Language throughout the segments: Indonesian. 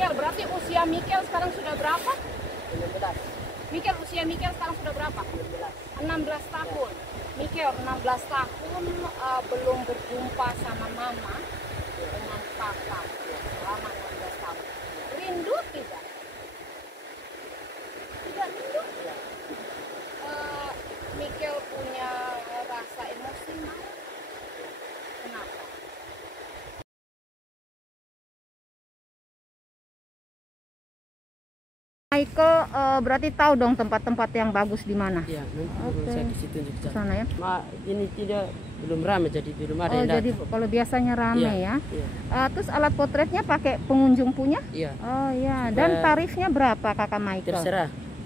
Mikel, berarti usia Mikel sekarang sudah berapa? 16. Usia Mikel sekarang sudah berapa? 16 tahun. Mikel 16 tahun belum berjumpa sama mama dengan papa selama 16 tahun. Rindu tidak? Tidak rindu? Mikel punya rasa emosi marah. Kenapa? Michael berarti tahu dong tempat-tempat yang bagus di mana? Iya, nanti saya kasih tunjuk Ke sana ya. Ini belum ramai, jadi belum ada yang Jadi datang. kalau biasanya ramai Iya, ya. iya. Terus alat potretnya pakai pengunjung punya? Iya. Oh ya. Dan tarifnya berapa Kakak Michael?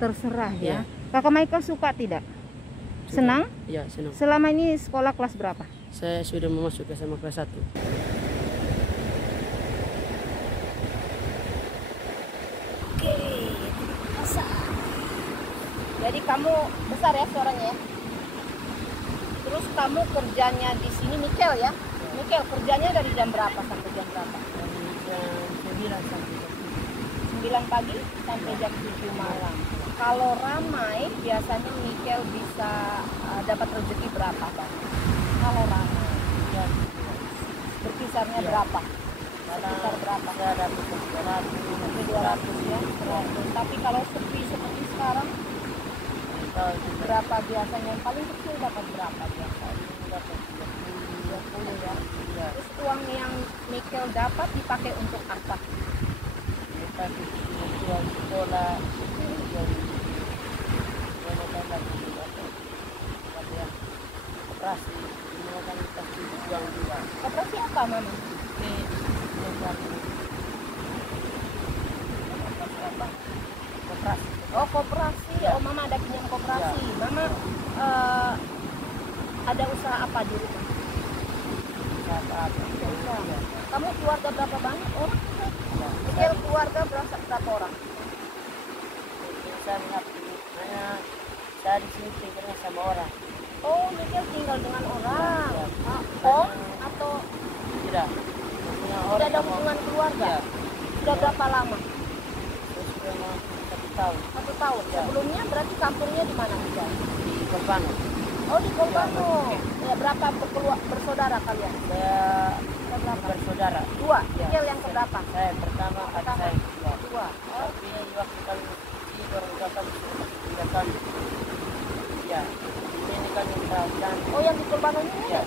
Terserah. Ya. Iya. Kakak Michael suka tidak? Senang? Iya, senang. Selama ini sekolah kelas berapa? Saya sudah mau masuk ke SMA kelas 1. Jadi kamu besar ya suaranya ya. Terus kamu kerjanya di sini Mikel ya? Mikel kerjanya dari jam berapa sampai jam berapa? Dari jam 9 sampai jam 9 pagi sampai jam 7 malam. Kalau ramai biasanya Mikel bisa dapat rezeki berapa Bang? Kalau ramai ya. berkisarnya Iya. berapa? Karena Sekitar berapa? saya dapat 200 Sampai 200 ya. 100. Tapi kalau sepi seperti sekarang berapa biasanya? Yang paling kecil dapat berapa biasanya? dapat 20 ya. ya. Terus uang yang Mikel dapat dipakai untuk apa? Kita jual sekolah, jual operasi, ini kan pasti jual juga. Koperasi apa Mama? Operasi. Oh koperasi, oh Mama ada pinjam koperasi. Mama ada usaha apa di rumah? Apa-apa. Kamu keluarga berapa banyak orang? Mikel keluarga berapa orang? Saya lihat hanya saya di sini tinggalnya sama orang. Oh Mikel tinggal dengan orang. Ya. Oh atau Tidak. tidak ada hubungan keluarga? Ya. Sudah berapa lama? Terus sudah mau 1 tahun 1 tahun. Ya. Sebelumnya berarti kampungnya di mana Mikel? di Kolbano. Oh di Kolbano. Ya berapa bersaudara kalian? Saya Berapa? bersaudara. 2. Ya. Mikel yang keberapa? Saya pertama, adik saya kedua. 2. Oh. Tapi waktu kami di orang tua kami sudah kami. Ya, ini kan yang Oh yang di Kolbano ini? ya.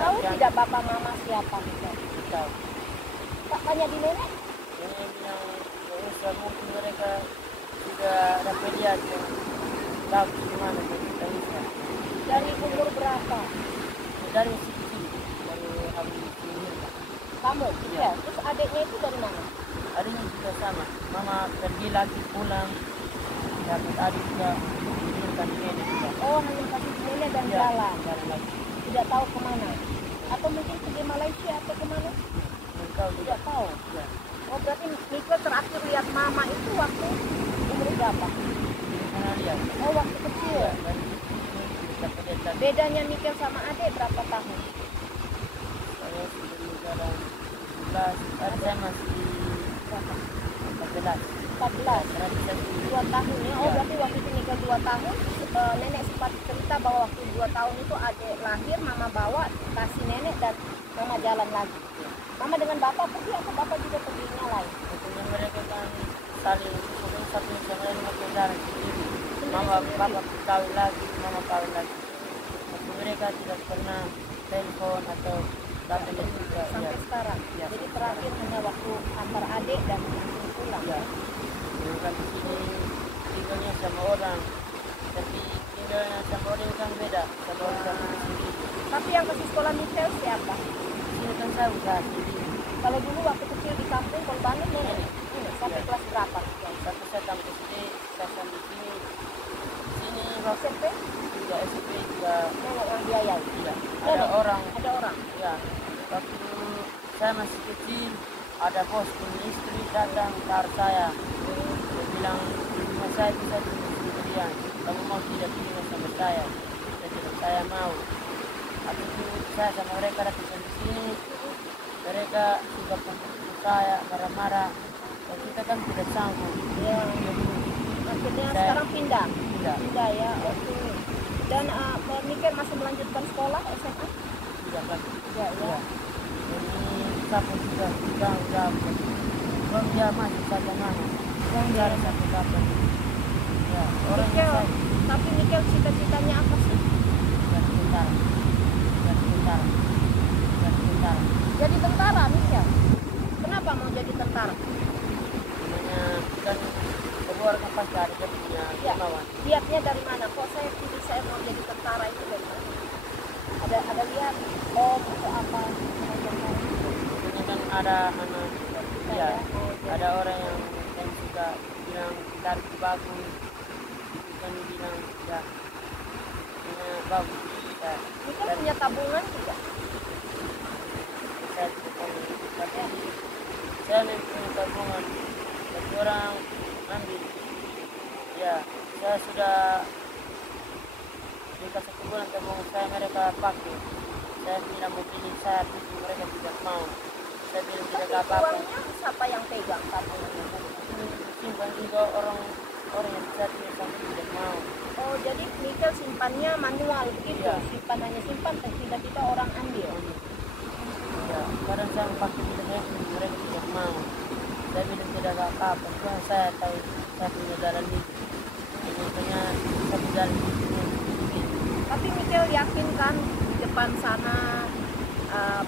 Tahu tidak bapak mama siapa Mikel? Tahu. Tak tanya di nenek? Ini bilang usah mungkin mereka sudah dapat lihat yang tahu di mana kita bisa. Dari umur berapa? Dari sisi dari habis ini. Kamu? Iya. Terus adiknya itu dari mana? Adiknya juga sama. Mama pergi lagi pulang. Dapat adik juga dikirimkan ini juga. Oh hanya kasih nenek dan Ya, jalan. jalan lagi. Tidak tahu kemana? Atau mungkin pergi Malaysia atau kemana? Engkau juga Tidak tahu. ya. Oh berarti Mikel terakhir lihat mama itu waktu umur berapa? Pernah lihat. Oh waktu kecil. Ya, dari sini kita lihat tadi. Bedanya Mikel sama adik berapa tahun? Saya sudah menjalan 11, saya masih 14. 14. Berarti saya 2 tahun ya. Oh Ya. berarti waktu itu Mikel 2 tahun. Nenek sempat cerita bahwa waktu 2 tahun itu adik lahir, mama bawa, kasih nenek dan mama jalan lagi. Mama dengan bapak pergi atau bapak juga perginya lain? Tentunya mereka kan saling mungkin satu sama lain makin darah sendiri. Mama papa kawin lagi, mama kawin lagi. Tapi mereka tidak pernah telepon atau datang juga. Sampai sekarang. Ya. Jadi terakhir hanya waktu antar adik dan pulang. Ya. Yang kan di sini tinggalnya sama orang, tapi tinggalnya sama orang kan beda, sama orang sendiri. Tapi yang kasih sekolah Mikel siapa? Ini kan saya usaha sendiri. Kalau dulu waktu kecil di kampung Kolbano nenek. Sampai Ya. kelas berapa? Mikel? Satu saya tamat SD, saya sampai sini. Sini SMP? juga SMP juga Nenek yang biayai. tidak. Nenek? Ada orang, Ada orang. ya. Waktu saya masih kecil, ada bos punya istri datang ke arah saya. Dia bilang, "Mas, saya bisa tinggal sendirian. Kamu mau tidak tinggal sama saya?" Saya bilang, "Saya mau." Habis itu saya sama mereka datang di sini. Mereka juga saya marah-marah. Dan kita kan tidak sanggup. Ya. Jadi Akhirnya Saya- sekarang pindah. tidak, Pindah ya. Oke. Dan Mikel masih melanjutkan sekolah SMA? tidak lagi. Tidak ya. Ya. Ini sapu juga udah belum dia masuk saja mana. Yang Cari satu kapan. Ya, orang Mikel, yang tapi Mikel cita-citanya apa sih? jadi tentara. Jadi tentara. Jadi tentara. Jadi tentara, Mikel. Kenapa mau jadi tentara? Namanya kan keluarga pasti ada dia punya Ya. kemauan. Lihatnya dari mana? Kok saya pilih saya mau jadi tentara itu dari mana? Ada lihat om atau apa? Ini kan ada anak ya, ada orang yang suka bilang gitar itu bagus, itu kan bilang ya ini bagus. Ya, Mikel punya tabungan juga. saya tidak tahu, tapi saya memang punya tabungan, tapi orang ambil. Ya, saya sudah jika 1 bulan tabungan saya mereka pakai. Saya tidak mau pilih, saya pilih, mereka tidak mau. Saya bilang tidak Tapi apa-apa. uangnya siapa yang pegang tabungannya? Simpan juga orang yang bisa sampai tidak mau. Oh, jadi Mikel simpannya manual begitu. Iya. Simpanannya simpan, tapi tiba-tiba orang ambil. Ya, kadang saya pakai tidak mereka tidak mau. Saya bilang tidak apa-apa, cuma saya tahu saya punya jalan ini. Makanya satu jalan ini. Tapi Mikel yakin kan di depan sana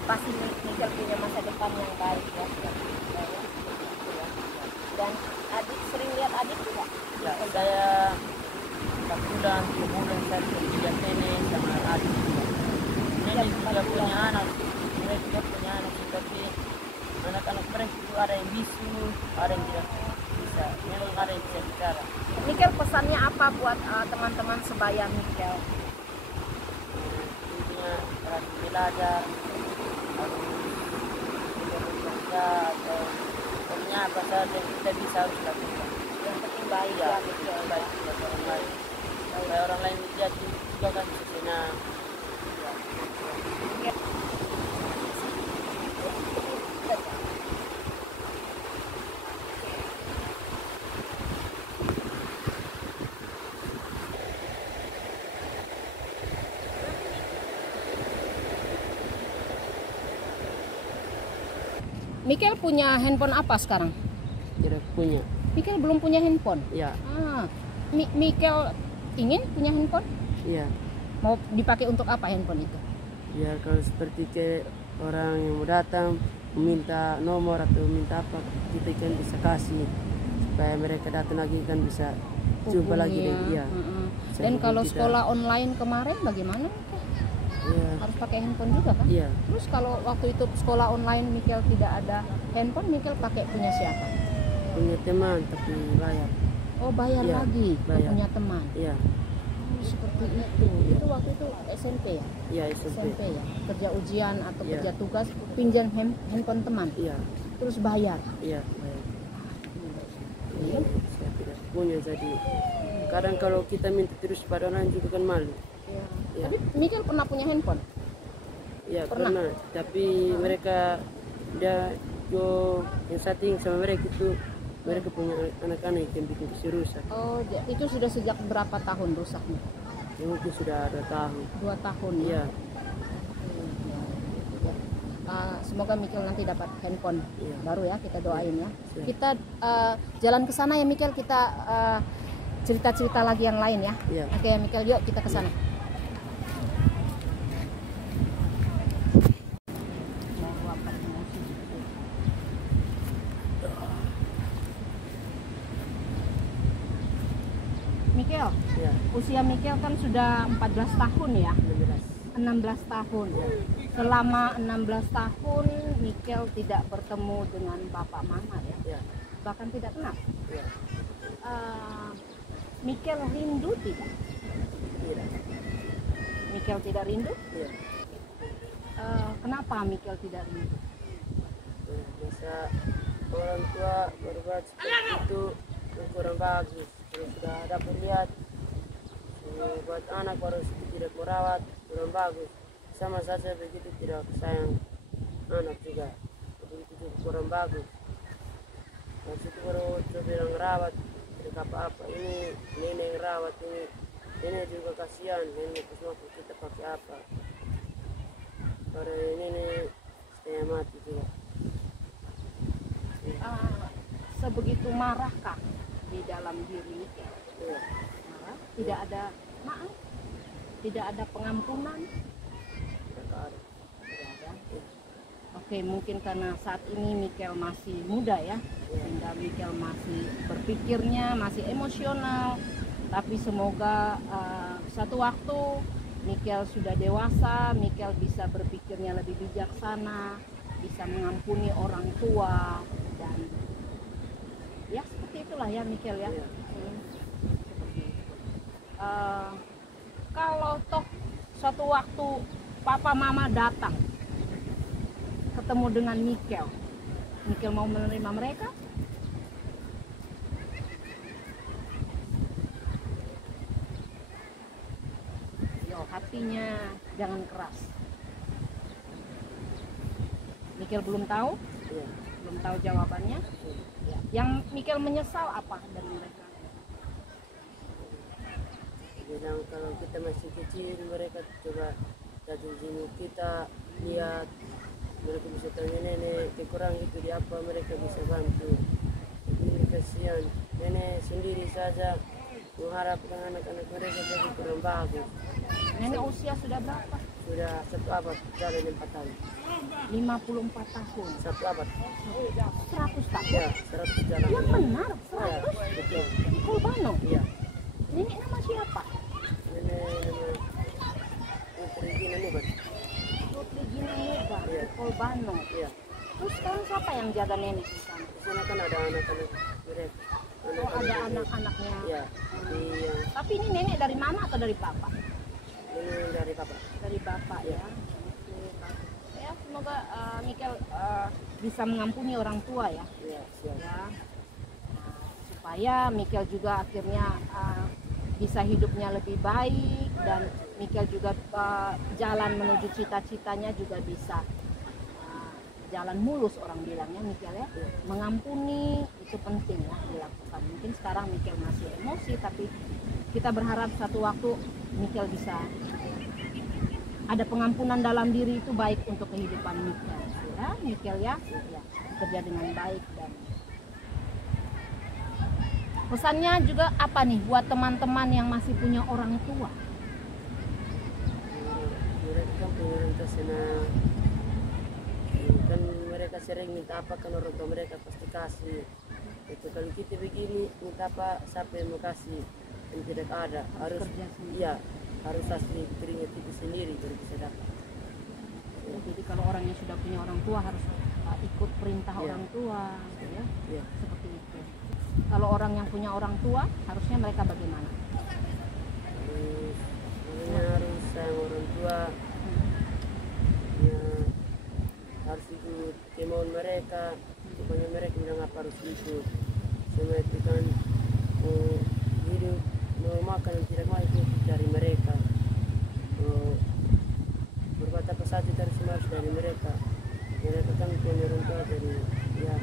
pasti Mikel punya masa depan yang baik ya. Dan adik sering lihat adik juga. Ya, saya 4 bulan, 3 bulan saya lihat nenek sama adik juga. Nenek juga punya anak, mereka juga punya anak, tapi anak-anak mereka itu ada yang bisu, ada yang tidak bisa. Memang ada yang bisa bicara. Mikel pesannya apa buat teman-teman sebaya Mikel? Intinya rajin belajar, harus bekerja atau pokoknya apa saja yang kita bisa harus lakukan. Yang penting baik ya Mikel. Baik buat orang lain. Supaya orang lain lihat juga kan bisa senang. Mikel punya handphone apa sekarang? Tidak punya. Mikel belum punya handphone. Ya, Mikel ingin punya handphone? iya. Mau dipakai untuk apa handphone itu? Ya kalau seperti ke orang yang mau datang meminta nomor atau minta apa, kita kan bisa kasih supaya mereka datang lagi kan bisa jumpa lagi dengan dia. Dan kalau sekolah online kemarin bagaimana? Iya. Harus pakai handphone juga kan? Iya. Terus kalau waktu itu sekolah online Mikel tidak ada handphone, Mikel pakai punya siapa? Punya teman tapi bayar. Oh bayar Iya, lagi, bayar. punya teman. Iya. Oh, seperti itu. Itu waktu itu SMP ya? Iya SMP. SMP ya. Kerja ujian atau Iya. kerja tugas, pinjam handphone teman. Iya. Terus bayar. Iya bayar. Iya. Saya tidak punya jadi kadang kalau kita minta terus pada orang juga kan malu. Ya. Iya. Tapi Mikel pernah punya handphone? Ya Pernah? pernah, tapi mereka dia yang setting sama mereka itu mereka punya anak-anak yang bikin rusak. Oh, itu sudah sejak berapa tahun rusaknya? Ya, mungkin sudah 2 tahun. 2 tahun ya? Iya, Semoga Mikel nanti dapat handphone Iya. baru ya, kita doain ya. Siap. Kita jalan ke sana ya Mikel, kita cerita-cerita lagi yang lain ya. Iya. Oke Mikel, yuk kita ke sana. Mikel, Iya. usia Mikel kan sudah 14 tahun ya. 16 tahun. Selama 16 tahun Mikel tidak bertemu dengan bapak mama ya. Iya. Bahkan tidak kenal. Iya. Mikel rindu tidak? Tidak. Mikel tidak rindu? Iya. Kenapa Mikel tidak rindu? Biasa orang tua berbuat seperti itu kurang bagus. Kalau sudah dapat lihat buat anak baru tidak merawat kurang bagus. Sama saja begitu tidak sayang anak juga. begitu juga kurang bagus. Habis itu baru coba bilang rawat, tidak apa-apa. Ini nenek yang rawat ini, nenek juga kasihan, nenek waktu kita pakai apa? Baru nenek setengah mati juga. Sebegitu marahkah di dalam diri Mikel? Iya. Marah? Tidak ada maaf? Tidak ada pengampunan? Tidak ada. Tidak ada. Oke, mungkin karena saat ini Mikel masih muda ya, sehingga Mikel masih berpikirnya masih emosional. Tapi semoga satu waktu Mikel sudah dewasa, Mikel bisa berpikirnya lebih bijaksana, bisa mengampuni orang tua, dan ya seperti itulah ya Mikel ya. Iya. Seperti itu. Kalau toh suatu waktu papa mama datang ketemu dengan Mikel, Mikel mau menerima mereka? Yo, hatinya jangan keras. Mikel belum tahu, Iya. belum tahu jawabannya. Ya. Yang Mikel menyesal apa dari mereka? Bilang kalau kita masih kecil, mereka coba datang sini kita lihat, mereka bisa tanya nenek kurang itu di apa, mereka bisa bantu. Ini kasihan, nenek sendiri saja mengharapkan anak-anak mereka jadi kurang bagus. Nenek usia sudah berapa? Sudah 1 abad jalan 4 tahun. 54 tahun. 1 abad. 100 tahun. Ya, 100 jalan. Yang benar, Ya, 100. betul. Di Kolbano. Iya. Nenek nama siapa? Nenek nama Putri Gina Nubat. Putri Gina Nubar, Iya. di Kolbano. Iya. Terus sekarang siapa yang jaga nenek di sana? Di sana kan ada anak-anak mereka. Oh, ada anak-anaknya. Iya. Di yang Tapi ini nenek dari mama atau dari papa? ini dari papa. Dari bapak ya. Oke, bagus. Ya, semoga Mikel bisa mengampuni orang tua ya. Iya, siap. Ya. Nah, supaya Mikel juga akhirnya bisa hidupnya lebih baik, dan Mikel juga jalan menuju cita-citanya juga bisa jalan mulus, orang bilangnya Mikel ya. Mengampuni itu penting ya dilakukan. Mungkin sekarang Mikel masih emosi, tapi kita berharap satu waktu Mikel bisa ada pengampunan dalam diri, itu baik untuk kehidupan Mikel ya. Mikel ya, kerja dengan baik. Dan pesannya juga apa nih buat teman-teman yang masih punya orang tua? Mereka kan pemerintah sana kan mereka sering minta apa kan orang tua mereka pasti kasih. Itu kalau kita begini minta apa, siapa yang mau kasih? Yang tidak ada harus kerja sendiri. iya, harus asli keringat kita sendiri baru bisa dapat. Ya, jadi kalau orang yang sudah punya orang tua harus ikut perintah Iya. orang tua gitu ya. Iya. Seperti itu. Kalau orang yang punya orang tua, harusnya mereka bagaimana? Terus makanya harus sayang orang tua. Ya, harus ikut kemauan mereka. Pokoknya mereka bilang apa harus ikut. Sama itu kan mau hidup, mau makan yang tidak mau itu dari mereka. Mau berbuat apa saja dari semua harus dari mereka. Mereka kan punya orang tua dari ya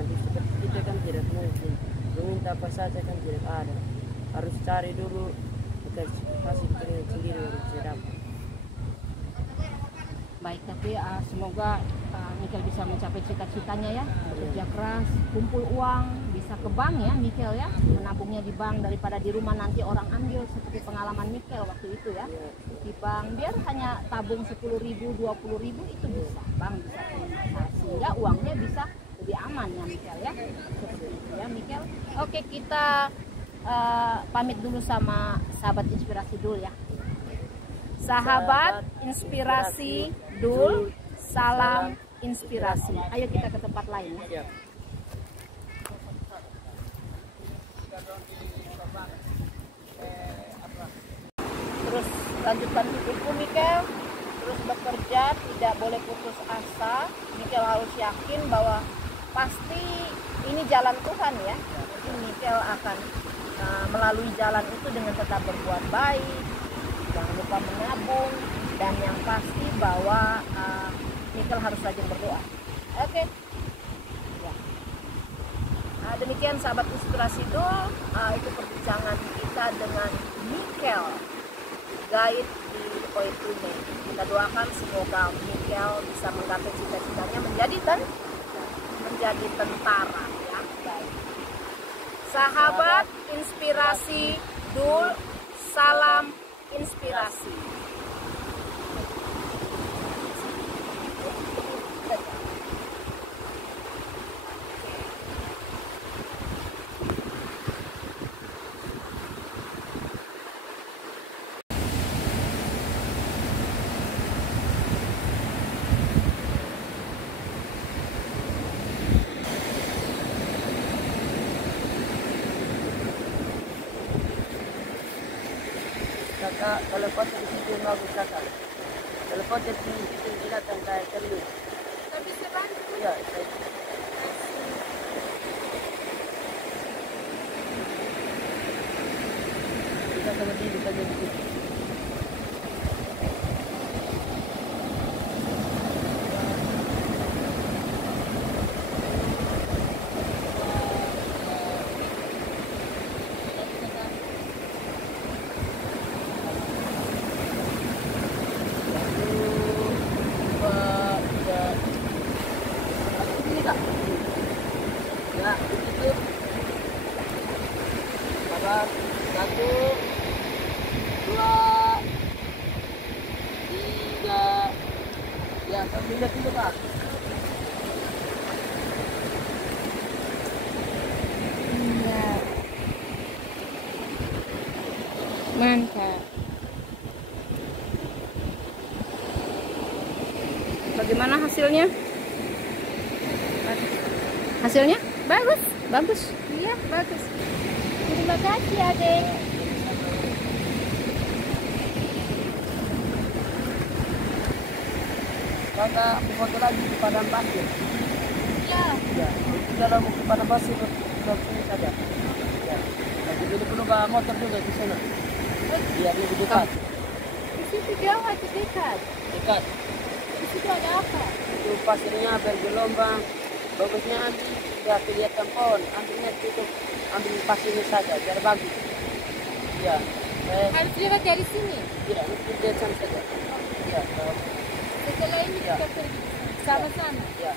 seperti kita kan tidak mungkin. Meminta apa saja kan tidak ada. Harus cari dulu, kasih keringat sendiri baru bisa dapat. Baik, tapi semoga Mikel bisa mencapai cita-citanya ya, kerja keras, kumpul uang, bisa ke bank ya Mikel ya, menabungnya di bank daripada di rumah nanti orang ambil, seperti pengalaman Mikel waktu itu ya. Di bank biar hanya tabung 10.000, 20.000 itu bisa, bank bisa terima, sehingga uangnya bisa lebih aman ya Mikel ya, seperti itu ya Mikel. Oke, kita pamit dulu sama sahabat inspirasi dulu ya. Sahabat inspirasi Dul, salam inspirasi. Ayo kita ke tempat lain ya. Ya. Terus lanjutkan hidupku Mikel, terus bekerja, tidak boleh putus asa. Mikel harus yakin bahwa pasti ini jalan Tuhan ya. Jadi Mikel akan melalui jalan itu dengan tetap berbuat baik, jangan lupa menabung, dan yang pasti bahwa Mikel harus rajin berdoa. Oke. Ya. Demikian sahabat Inspirasi Dul, itu perbincangan kita dengan Mikel, guide di Poitune. Kita doakan semoga Mikel bisa menggapai cita-citanya menjadi tentara, ya. Baik. Sahabat Inspirasi Dul, salam inspirasi. Kakak, kalau foto di situ yang bagus kakak. Kalau foto di situ kelihatan kayak terlihat. Tapi sebantu. Ya, saya kita seperti ini saja di situ. Ya, begitu. Sabar. 1, 2, 3. Ya, sambil lihat dulu Kak. Iya. Mantap. Bagaimana hasilnya? Hasilnya? Bagus. Bagus. Iya, bagus. Terima kasih, Adek. Kakak foto lagi di padang pasir. Ya. Ya, kita mau ke padang pasir ke sini saja. Ya, tapi dulu perlu bawa motor juga di sana. Biar lebih dekat. Di situ jauh atau dekat? Dekat. Di situ ada apa? Itu pasirnya bergelombang. Bagusnya nanti sudah kelihatan pohon. Ambilnya tutup, ambil pasirnya saja biar bagus. Ya, Harus lewat dari sini. tidak mungkin dia saja. Ya, Setelah ini Ya. kita pergi sama-sama. ya.